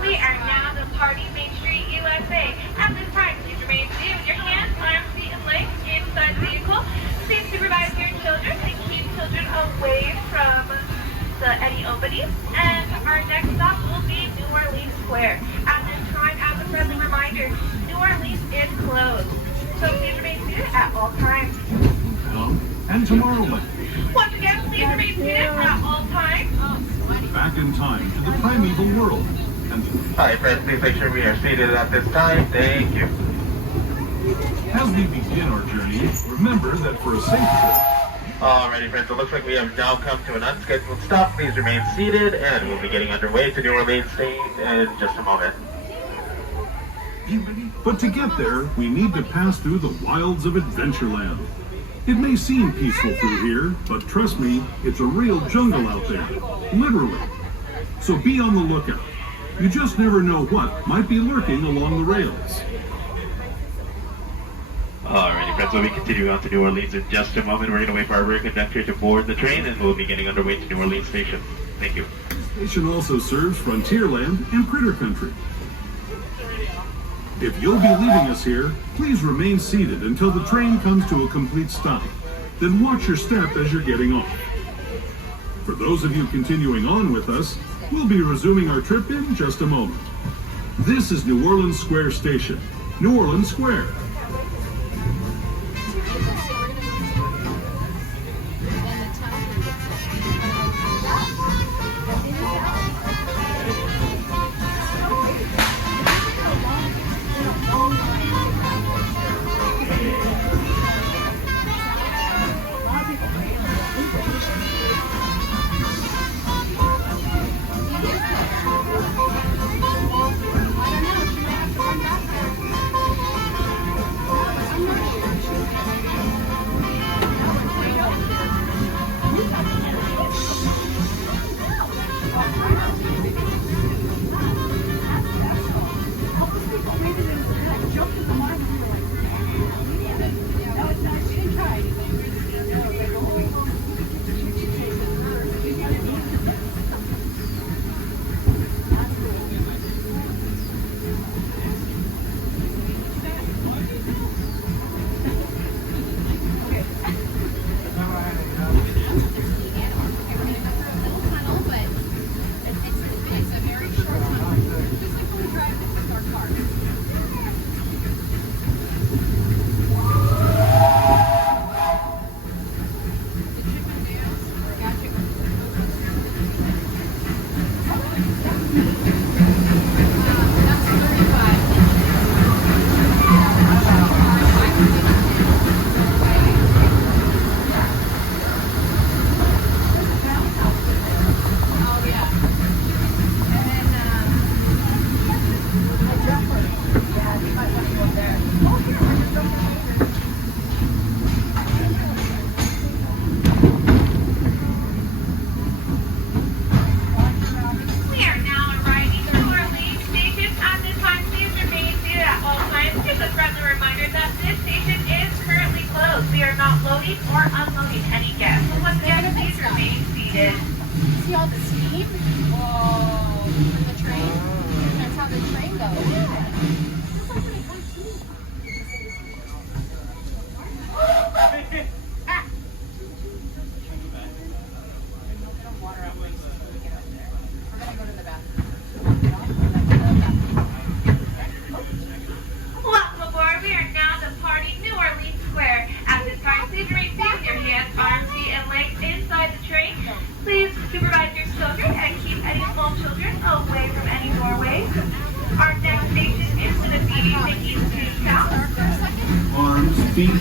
We are now departing Main Street U.S.A. At this time, please remain seated with your hands, arms, feet, and legs inside the vehicle. Please supervise your children and keep children away from the any openings. And our next stop will be New Orleans Square. At this time, as a friendly reminder, New Orleans is closed. So please remain seated at all times. And Tomorrowland. Once again, please remain seated at all times. Back in time to the Primeval world. Hi friends, please make sure we are seated at this time. Thank you. As we begin our journey, remember that for a safe trip. Alrighty friends, it looks like we have now come to an unscheduled stop. Please remain seated and we'll be getting underway to New Orleans Station in just a moment. But to get there, we need to pass through the wilds of Adventureland. It may seem peaceful through here, but trust me, it's a real jungle out there. Literally. So be on the lookout. You just never know what might be lurking along the rails. Alrighty friends, we'll be continuing on to New Orleans in just a moment. We're going to wait for our rear conductor to board the train and we'll be getting underway to New Orleans Station. Thank you. The station also serves Frontierland and Critter Country. If you'll be leaving us here, please remain seated until the train comes to a complete stop. Then watch your step as you're getting off. For those of you continuing on with us, we'll be resuming our trip in just a moment. This is New Orleans Square Station, New Orleans Square. See all the steam? Whoa, from the train? That's how the train goes. Yeah.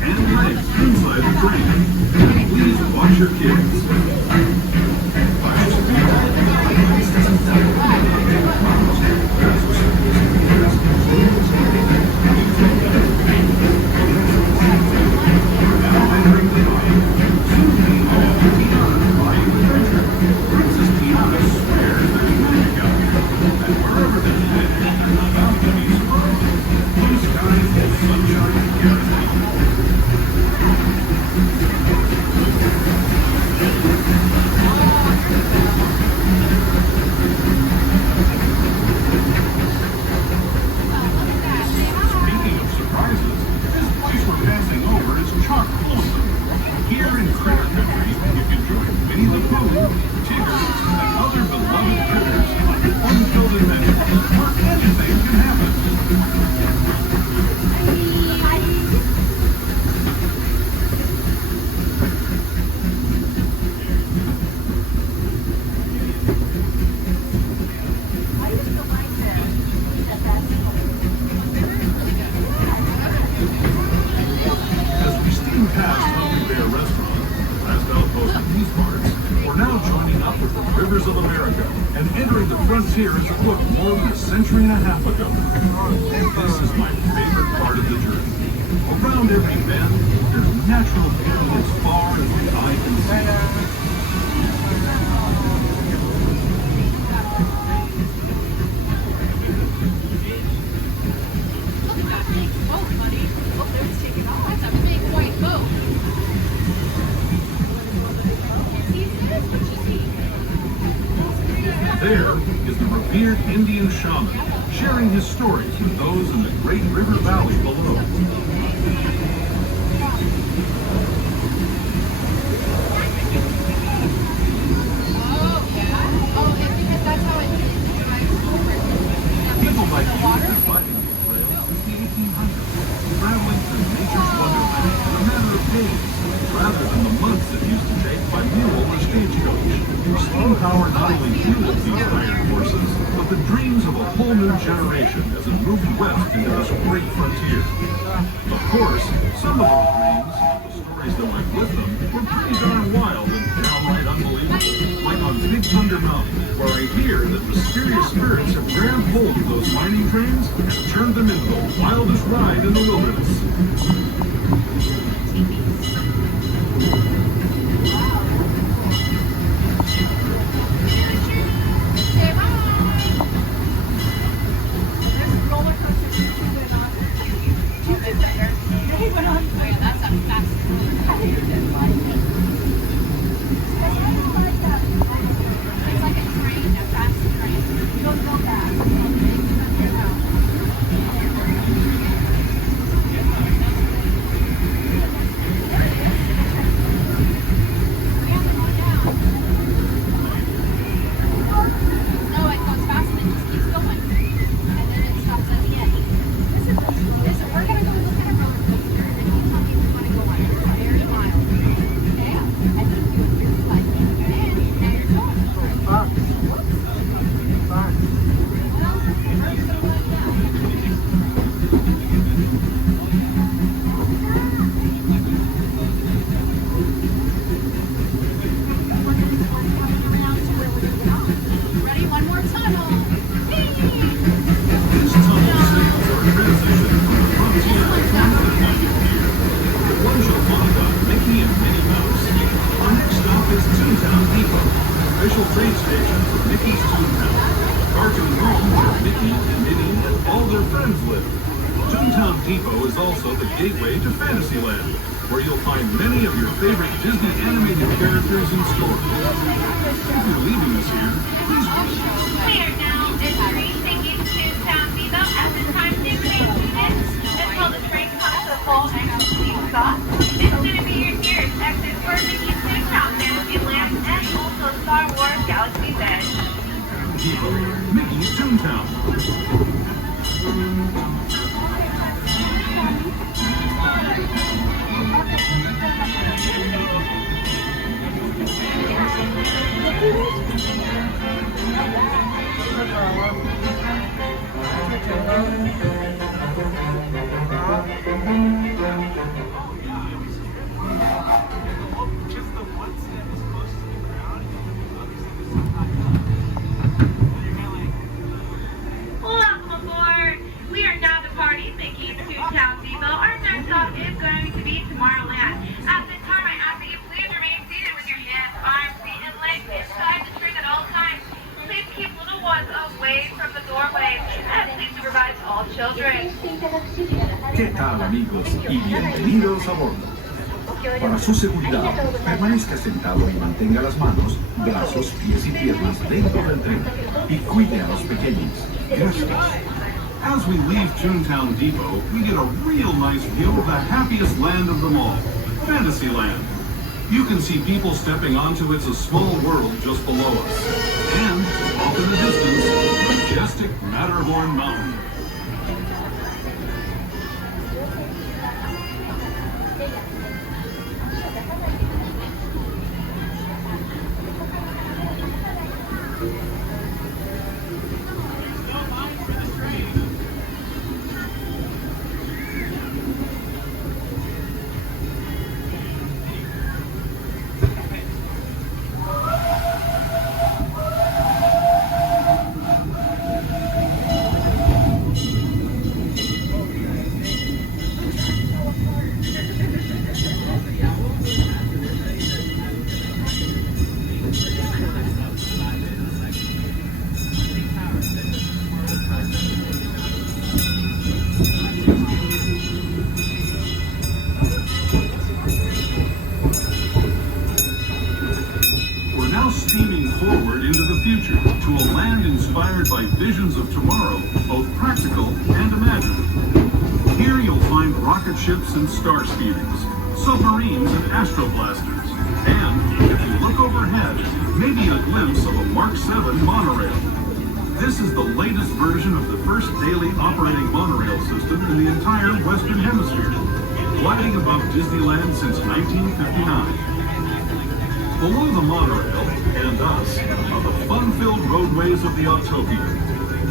and legs inside the train. Please watch your kids. Princess Tiana swears there's magic out here, and wherever there's fish, there's bound to be surprises. Blue skies and sunshine guaranteed. Speaking of surprises, this place we're passing over is chock full. Here in Critter Country, you can join Winnie the Pooh, Tigger, and other beloved critters on fun-filled adventures where anything can happen. As we steam past Hungry Bear Restaurant, last outpost in these parts, we're now joining up with the rivers of America and entering the frontier as it looked more than a century and a half ago. And this is my favorite part of the journey. Around every bend, there's natural beauty as far as the eye can see. There is the revered Indian shaman, sharing his stories with those in the great river valley below. People like you have been biking these trails since the 1800s, traveling through nature's wonderland in a matter of days, rather than the months it used to take by mule or stagecoach. Steam power not only fueled these iron horses, but the dreams of a whole new generation as it moved west into this great frontier. Of course, some of those dreams, the stories that went with them, were pretty darn wild and downright unbelievable. Like on Big Thunder Mountain, where I hear that mysterious spirits have grabbed hold of those mining trains and turned them into the wildest ride in the wilderness. Official train station for Mickey's Toontown. Cartoon home where Mickey and Minnie and all their friends live. Toontown Depot is also the gateway to Fantasyland, where you'll find many of your favorite Disney animated characters in stores. If you're leaving us here, please We are now entering Mickey's Toontown Depot at the time they remain seated until the train comes to a full and complete stop. It's going to be your nearest exit for Mickey's Toontown Fantasyland and also Star Wars Galaxy's Edge. Depot, Mickey's Toontown. tal, amigos? Y bienvenidos a bordo. Para su seguridad, permanezca sentado y mantenga las manos, brazos, pies y piernas dentro del tren. Y cuide a los pequeños. Gracias. As we leave Toontown Depot, we get a real nice view of the happiest land of them all, Fantasyland. You can see people stepping onto It's a Small World just below us. And, off in the distance, majestic Matterhorn Mountain. By visions of tomorrow, both practical and imagined. Here you'll find rocket ships and star speeders, submarines and astroblasters, and, if you look overhead, maybe a glimpse of a Mark 7 monorail. This is the latest version of the first daily operating monorail system in the entire Western Hemisphere, gliding above Disneyland since 1959. Below the monorail, and us, are the fun-filled roadways of the Autopia.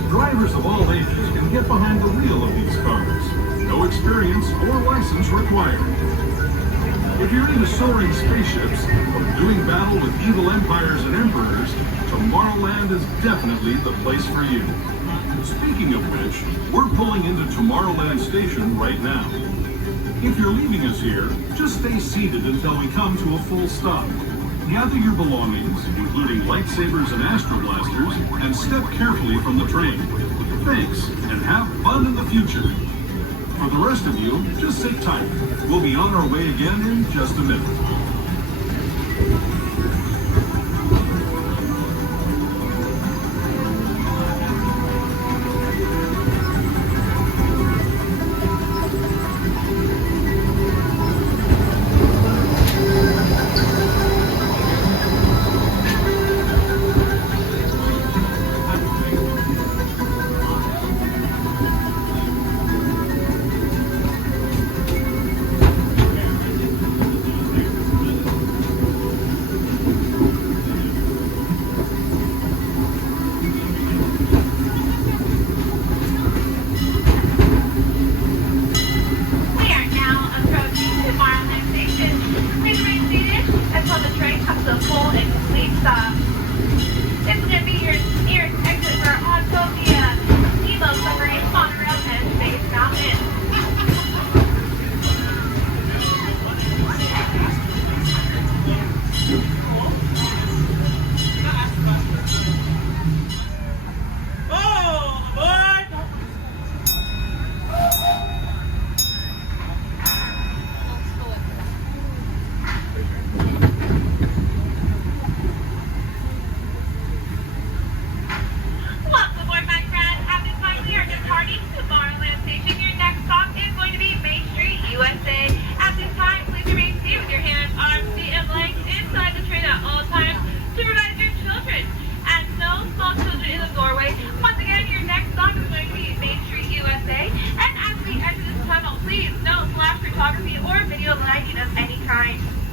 Drivers of all ages can get behind the wheel of these cars. No experience or license required. If you're into soaring spaceships or doing battle with evil empires and emperors, Tomorrowland is definitely the place for you. Speaking of which, we're pulling into Tomorrowland Station right now. If you're leaving us here, just stay seated until we come to a full stop. Gather your belongings, including lightsabers and astroblasters, and step carefully from the train. Thanks, and have fun in the future. For the rest of you, just sit tight. We'll be on our way again in just a minute.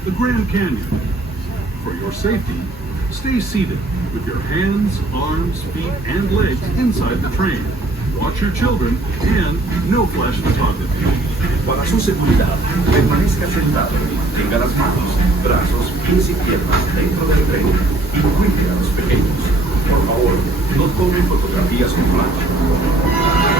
The Grand Canyon. For your safety, stay seated with your hands, arms, feet, and legs inside the train. Watch your children and no flash photography. Para su seguridad, permanezca sentado, tenga las manos, brazos, pies y piernas dentro del tren y cuide a los pequeños. Por favor, no tomen fotografías con flash.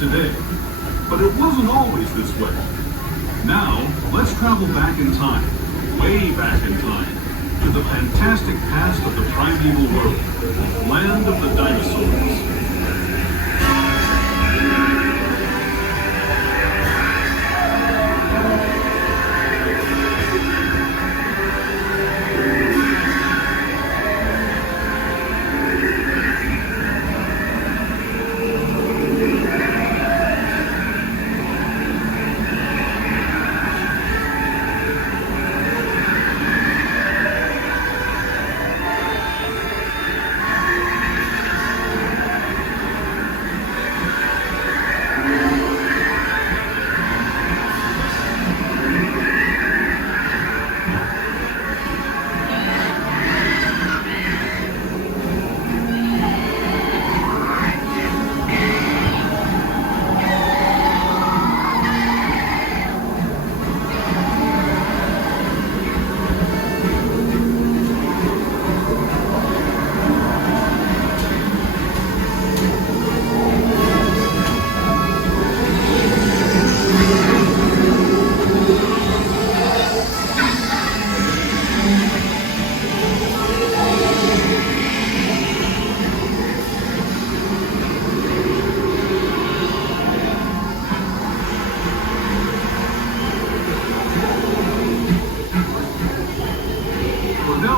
today. But it wasn't always this way. Now, let's travel back in time, way back in time, to the fantastic past of the primeval world, land of the dinosaurs.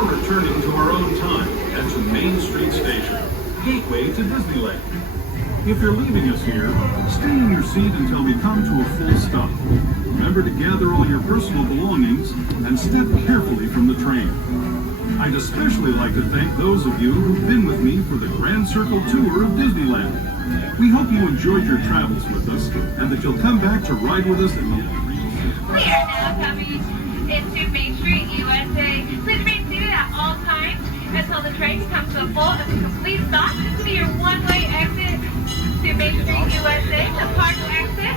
Returning to our own time and to Main Street Station, gateway to Disneyland. If you're leaving us here, stay in your seat until we come to a full stop. Remember to gather all your personal belongings and step carefully from the train. I'd especially like to thank those of you who've been with me for the Grand Circle Tour of Disneyland. We hope you enjoyed your travels with us and that you'll come back to ride with us in the... We are now coming into Main Street U.S.A. Please remain seated at all times until the train comes to a full and complete stop. This will be your one-way exit to Main Street U.S.A., the park exit.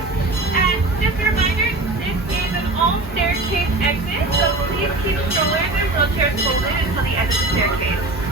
And just a reminder, this is an all-staircase exit, so please keep strollers and wheelchairs folded until the end of the staircase.